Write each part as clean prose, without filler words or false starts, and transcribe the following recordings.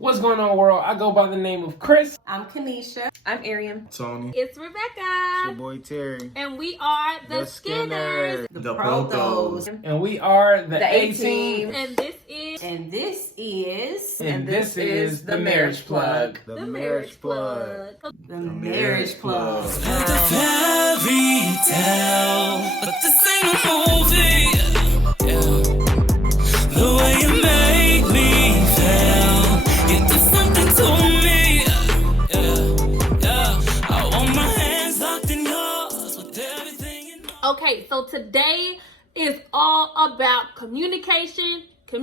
What's going on, world? I go by the name of Chris. I'm Kanisha. I'm Ariam. Tony. It's Rebecca. It's your boy Terry. And we are the Skinners. The Protos. And we are the A-Team. And this is... And this is the Marriage Plug. The Marriage Plug. The Marriage Plug. Like a fairy tale, but this ain't a movie. Yeah. The way you make me feel, you did something to me. Yeah. I want my hands locked in yours with everything you know. Okay, so today is all about communication, and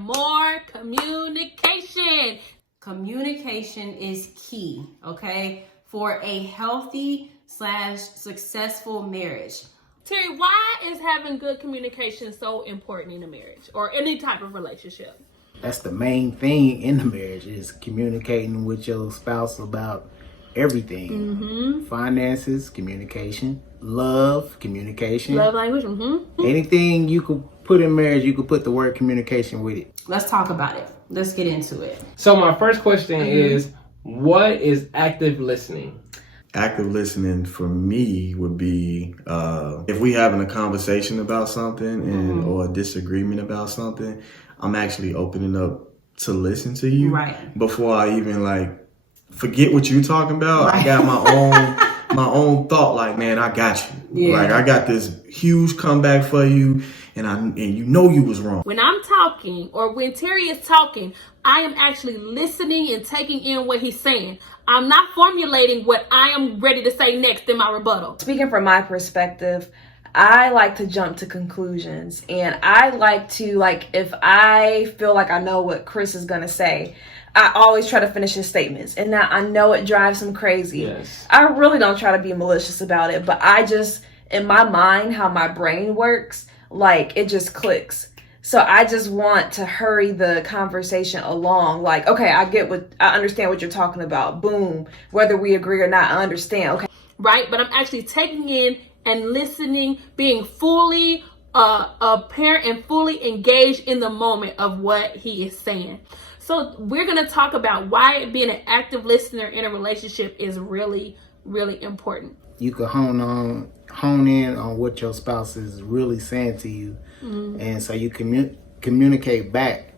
more communication. Communication is key, okay, for a healthy / successful marriage. Terry, why is having good communication so important in a marriage or any type of relationship? That's the main thing in the marriage is communicating with your spouse about everything. Mm-hmm. Finances, communication. Love, communication. Love language. Mm-hmm. Anything you could put in marriage, you could put the word communication with it. Let's talk about it. Let's get into it. So my first question is, what is active listening? Active listening for me would be if we having a conversation about something and or a disagreement about something, I'm actually opening up to listen to you before I even forget what you're talking about. I got my own thought, like, man, I got you. Yeah. Like, I got this huge comeback for you, and you know you was wrong. When I'm talking or when Terry is talking, I am actually listening and taking in what he's saying. I'm not formulating what I am ready to say next in my rebuttal. Speaking from my perspective, I like to jump to conclusions, and I like to, if I feel like I know what Chris is going to say, I always try to finish his statements. And now I know it drives him crazy. Yes. I really don't try to be malicious about it, but I just, in my mind, how my brain works, it just clicks. So I just want to hurry the conversation along. Okay, I understand what you're talking about. Boom. Whether we agree or not, I understand. Okay. Right? But I'm actually taking in and listening, being fully apparent and fully engaged in the moment of what he is saying. So we're going to talk about why being an active listener in a relationship is really, really important. You could hone in on what your spouse is really saying to you, and so you communicate back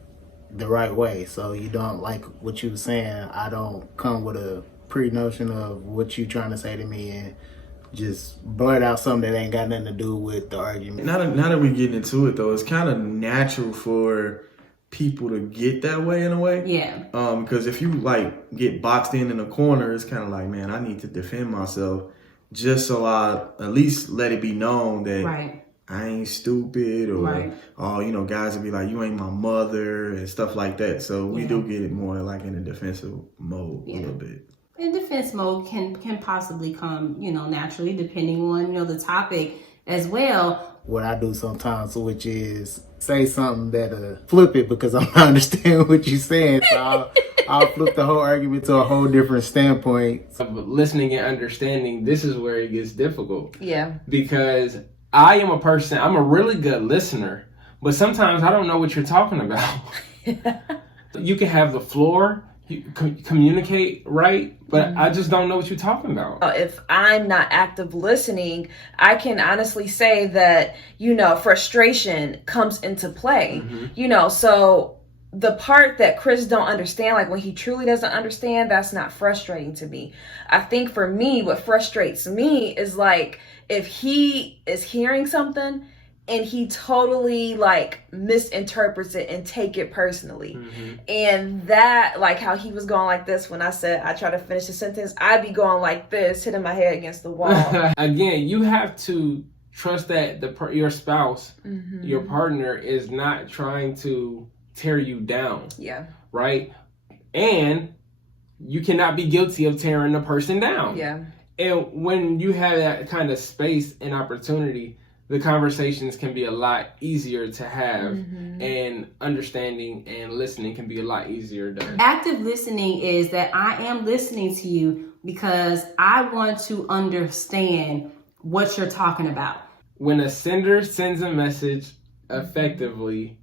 the right way. So you don't, like what you were saying, I don't come with a pre-notion of what you trying to say to me and just blurt out something that ain't got nothing to do with the argument. Now that we getting into it, though, it's kind of natural for people to get that way in a way. Yeah. Because if you get boxed in a corner, it's kind of like, man, I need to defend myself just so I at least let it be known that I ain't stupid or guys will be like, you ain't my mother and stuff like that. So we do get it more in a defensive mode a little bit. And defense mode can possibly come, naturally, depending on, the topic as well. What I do sometimes, which is say something that flip it because I'm not understanding what you're saying. So I'll flip the whole argument to a whole different standpoint. But listening and understanding, this is where it gets difficult. Yeah. Because I'm a really good listener, but sometimes I don't know what you're talking about. You can have the floor, communicate right, but I just don't know what you're talking about. If I'm not active listening, I can honestly say that, frustration comes into play. So the part that Chris don't understand, when he truly doesn't understand, that's not frustrating to me. I think for me, what frustrates me is if he is hearing something and he totally misinterprets it and take it personally. And that, how he was going like this when I said I try to finish the sentence, I'd be going like this, hitting my head against the wall. Again, you have to trust that your spouse, your partner, is not trying to tear you down. Yeah. Right? And you cannot be guilty of tearing the person down. Yeah. And when you have that kind of space and opportunity, the conversations can be a lot easier to have, and understanding and listening can be a lot easier done. Active listening is that I am listening to you because I want to understand what you're talking about. When a sender sends a message effectively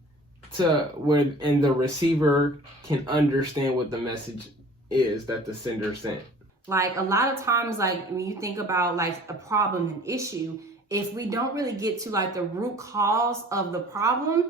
to where and the receiver can understand what the message is that the sender sent. Like a lot of times, like when you think about like a problem, an issue, if we don't really get to like the root cause of the problem,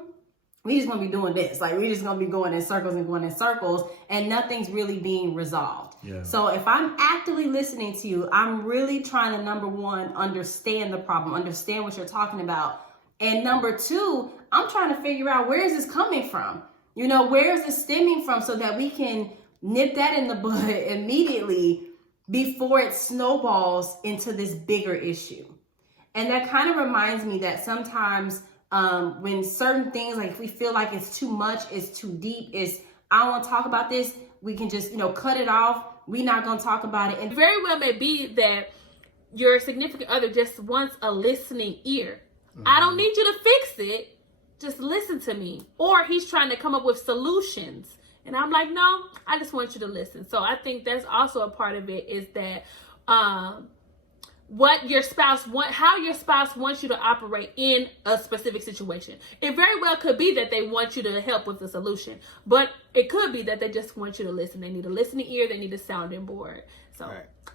we just gonna be doing this. Like we just gonna be going in circles and going in circles, and nothing's really being resolved. Yeah. So if I'm actively listening to you, I'm really trying to, number one, understand the problem, understand what you're talking about. And number two, I'm trying to figure out, where is this coming from? You know, where is this stemming from, so that we can nip that in the bud immediately before it snowballs into this bigger issue. And that kind of reminds me that sometimes when certain things, like if we feel like it's too much, it's too deep, I don't want to talk about this, we can just, cut it off. We're not going to talk about it. And It very well may be that your significant other just wants a listening ear. I don't need you to fix it. Just listen to me. Or he's trying to come up with solutions. And I'm like, no, I just want you to listen. So I think that's also a part of it, is that what your spouse how your spouse wants you to operate in a specific situation. It very well could be that they want you to help with the solution, but it could be that they just want you to listen. They need a listening ear. They need a sounding board. So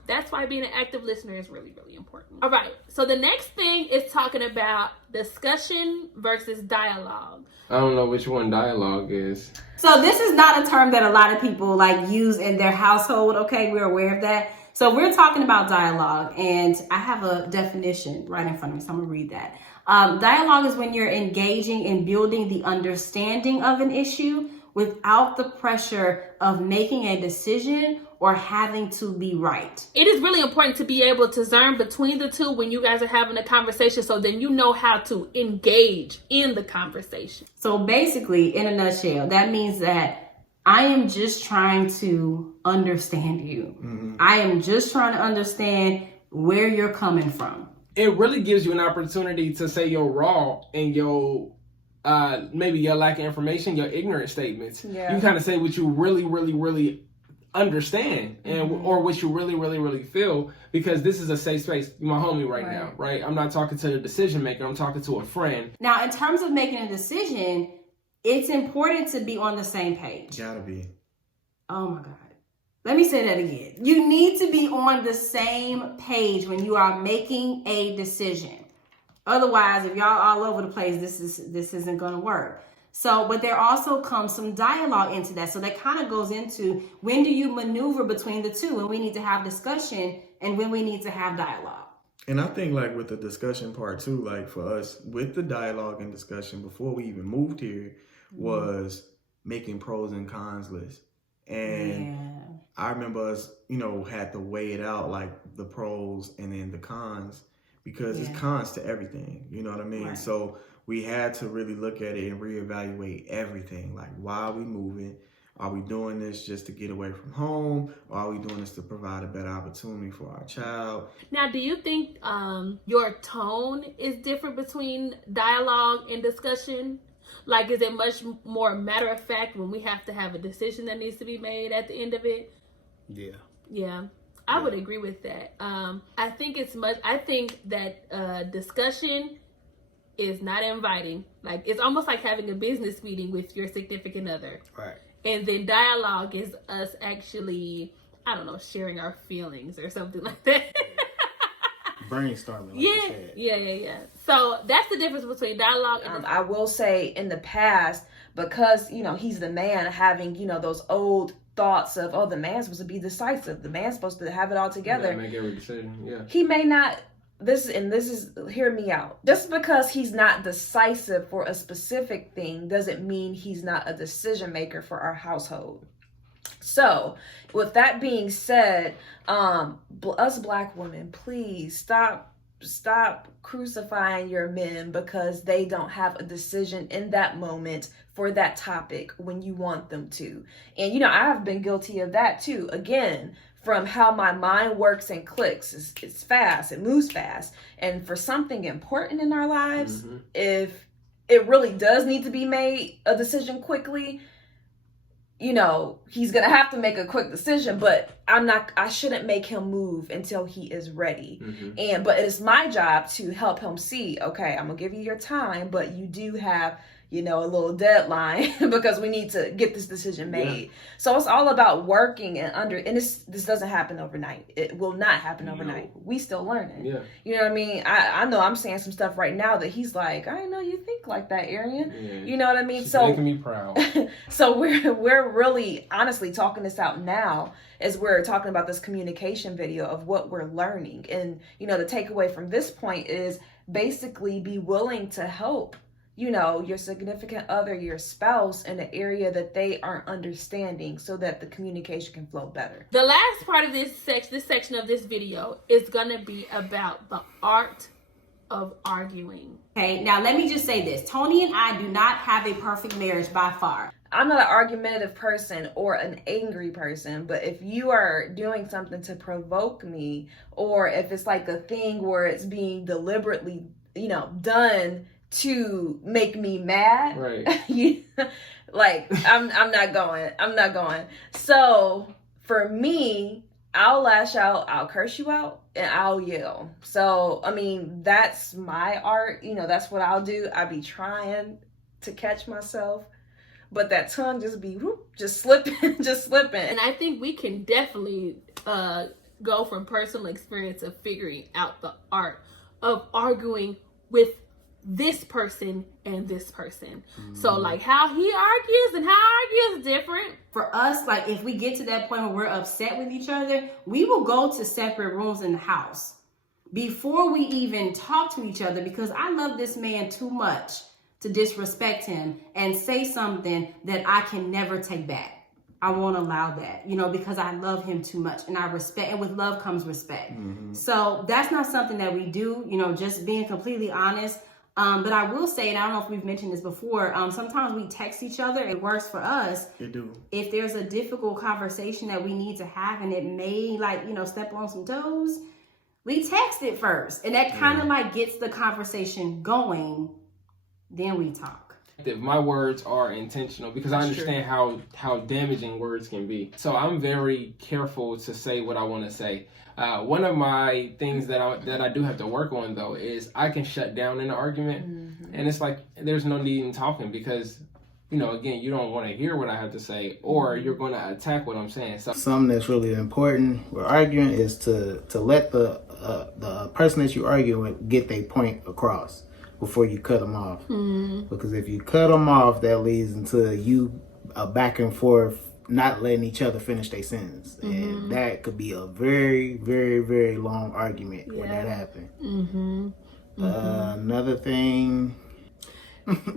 that's why being an active listener is really, really important. All right. So the next thing is talking about discussion versus dialogue. I don't know which one dialogue is. so this is not a term that a lot of people like use in their household. Okay, we're aware of that. So we're talking about dialogue, and I have a definition right in front of me, so I'm gonna read that. Dialogue is when you're engaging in building the understanding of an issue without the pressure of making a decision or having to be right. It is really important to be able to discern between the two when you guys are having a conversation, so then you know how to engage in the conversation. So basically, in a nutshell, that means that I am just trying to understand you. Mm-hmm. I am just trying to understand where you're coming from. It really gives you an opportunity to say your raw and your maybe your lack of information, your ignorant statements. Yeah. You kind of say what you really, really, really understand, and or what you really, really, really feel, because this is a safe space. You're my homie right now, right? I'm not talking to the decision maker. I'm talking to a friend. Now, in terms of making a decision, it's important to be on the same page. Gotta be. Oh my God. Let me say that again. You need to be on the same page when you are making a decision. Otherwise, if y'all all over the place, this isn't going to work. So, but there also comes some dialogue into that. So that kind of goes into, when do you maneuver between the two, when we need to have discussion and when we need to have dialogue. And I think like with the discussion part too, like for us with the dialogue and discussion before we even moved here was making pros and cons lists. And I remember us, had to weigh it out, like the pros and then the cons, because it's cons to everything. You know what I mean? Right. So we had to really look at it and reevaluate everything. Like, why are we moving? Are we doing this just to get away from home? Or are we doing this to provide a better opportunity for our child? Now, do you think your tone is different between dialogue and discussion? Like, is it much more matter of fact when we have to have a decision that needs to be made at the end of it? Yeah. Yeah, I would agree with that. I think that discussion is not inviting. Like, it's almost like having a business meeting with your significant other. Right. And then dialogue is us actually, I don't know, sharing our feelings or something like that. Brainstorming. Like you said. Yeah. So that's the difference between dialogue and I will say in the past, because, he's the man, having, those old thoughts of, oh, the man's supposed to be decisive. The man's supposed to have it all together. Make every decision, yeah. He may not, hear me out. Just because he's not decisive for a specific thing doesn't mean he's not a decision maker for our household. So, with that being said, us Black women, please stop crucifying your men because they don't have a decision in that moment for that topic when you want them to. And, I have been guilty of that too. Again, from how my mind works and clicks. It's fast, it moves fast. And for something important in our lives, if it really does need to be made a decision quickly, he's going to have to make a quick decision, but I shouldn't make him move until he is ready. But it is my job to help him see, okay, I'm going to give you your time, but you do have, a little deadline because we need to get this decision made. So it's all about working and this doesn't happen overnight. It will not happen overnight. We still learning. Yeah. You know what I mean? I know I'm saying some stuff right now that he's like, I didn't know you think like that, Arian. Yeah. You know what I mean? She's So making me proud. so we're really honestly talking this out now as we're talking about this communication video of what we're learning. And, the takeaway from this point is basically be willing to help, your significant other, your spouse in an area that they aren't understanding so that the communication can flow better. The last part of this section of this video is going to be about the art of arguing. Okay, now let me just say this. Tony and I do not have a perfect marriage by far. I'm not an argumentative person or an angry person, but if you are doing something to provoke me, or if it's like a thing where it's being deliberately, done to make me mad, Right. I'm not going. So for me, I'll lash out, I'll curse you out, and I'll yell. So, that's my art. That's what I'll do. I be trying to catch myself, but that tongue just slipping. And I think we can definitely go from personal experience of figuring out the art of arguing with this person and this person. So like how he argues and how I argue is different. For us, like if we get to that point where we're upset with each other, we will go to separate rooms in the house before we even talk to each other, because I love this man too much to disrespect him and say something that I can never take back. I won't allow that, because I love him too much, and I respect, and with love comes respect. So that's not something that we do, just being completely honest. But I will say, and I don't know if we've mentioned this before, sometimes we text each other. It works for us. You do. If there's a difficult conversation that we need to have and it may step on some toes, we text it first. And that kind of gets the conversation going. Then we talk. If my words are intentional, because I understand how damaging words can be. So I'm very careful to say what I want to say. One of my things that I do have to work on, though, is I can shut down an argument. And it's like there's no need in talking because, again, you don't want to hear what I have to say, or you're going to attack what I'm saying. So Something that's really important with arguing is to let the person that you argue with get their point across before you cut them off. Because if you cut them off, that leads into you a back and forth, not letting each other finish their sentence. And that could be a very, very, very long argument when that happens. Another thing.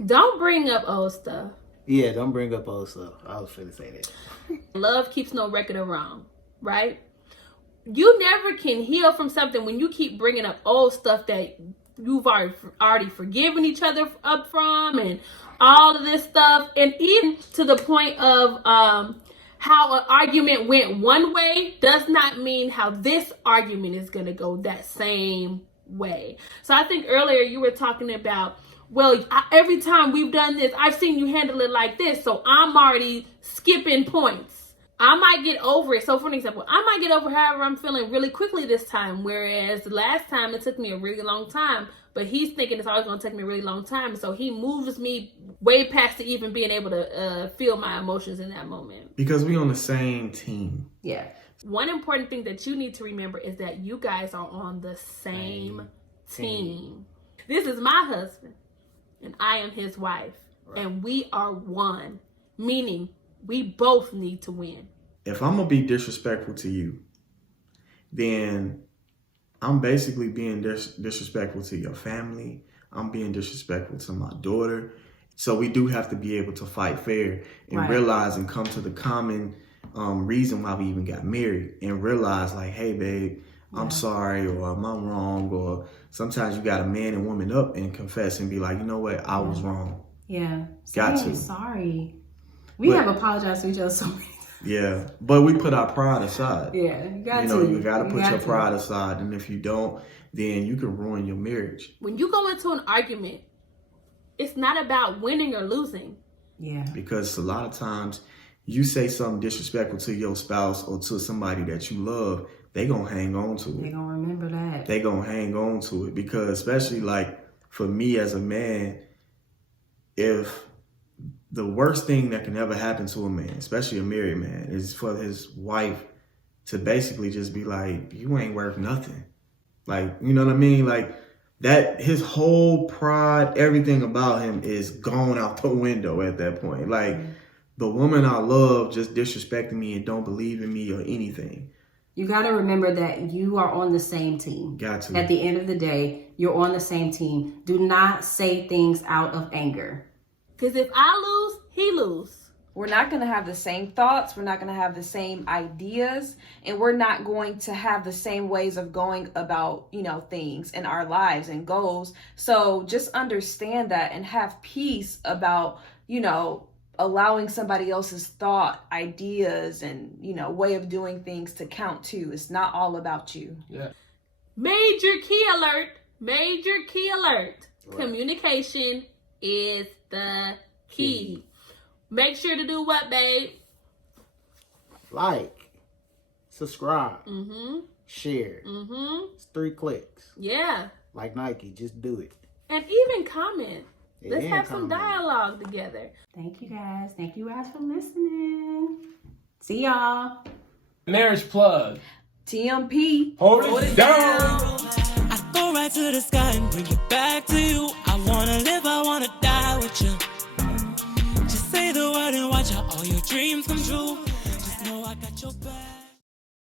Don't bring up old stuff. Yeah, don't bring up old stuff. I was trying to say that. Love keeps no record of wrong, right? You never can heal from something when you keep bringing up old stuff that you've already forgiven each other up from, and all of this stuff, and even to the point of how an argument went one way does not mean how this argument is going to go that same way. So I think earlier you were talking about, every time we've done this, I've seen you handle it like this, so I'm already skipping points. I might get over it. So for an example, I might get over however I'm feeling really quickly this time, whereas the last time it took me a really long time, but he's thinking it's always going to take me a really long time. So he moves me way past even being able to feel my emotions in that moment. Because we on the same team. Yeah. One important thing that you need to remember is that you guys are on the same team. This is my husband and I am his wife, and we are one, meaning we both need to win. If I'm going to be disrespectful to you, then I'm basically being disrespectful to your family. I'm being disrespectful to my daughter. So we do have to be able to fight fair and realize and come to the common reason why we even got married, and realize like, hey, babe, I'm sorry, or I'm wrong, or sometimes you got to man and woman up and confess and be like, you know what, I was wrong. Yeah. Got Saying to. Sorry. We have apologized to each other so many times. Yeah, but we put our pride aside. Yeah, you got to. You got to put your pride aside, and if you don't, then you can ruin your marriage. When you go into an argument, it's not about winning or losing. Yeah. Because a lot of times you say something disrespectful to your spouse or to somebody that you love, they gonna hang on to it. They gonna remember that. They gonna hang on to it, because especially like for me as a man, if the worst thing that can ever happen to a man, especially a married man, is for his wife to basically just be like, you ain't worth nothing. Like, you know what I mean? Like, that his whole pride, everything about him is gone out the window at that point. Like, the woman I love just disrespecting me and don't believe in me or anything. You got to remember that you are on the same team. Got to. At the end of the day, you're on the same team. Do not say things out of anger. Because if I lose, he lose. We're not going to have the same thoughts. We're not going to have the same ideas. And we're not going to have the same ways of going about, you know, things in our lives and goals. So just understand that and have peace about, you know, allowing somebody else's thought, ideas, and, you know, way of doing things to count too. It's not all about you. Yeah. Major key alert. Major key alert. Right. Communication is the key. Make sure to do what, babe? Like, subscribe, Mm-hmm. share. Mm-hmm. It's 3 clicks. Yeah. Like Nike, just do it. And even comment. Let's And have some comment. dialogue together. Thank you guys. Thank you guys for listening. See y'all. Marriage plug. TMP. Hold it down. I go right to the sky and bring it back to you.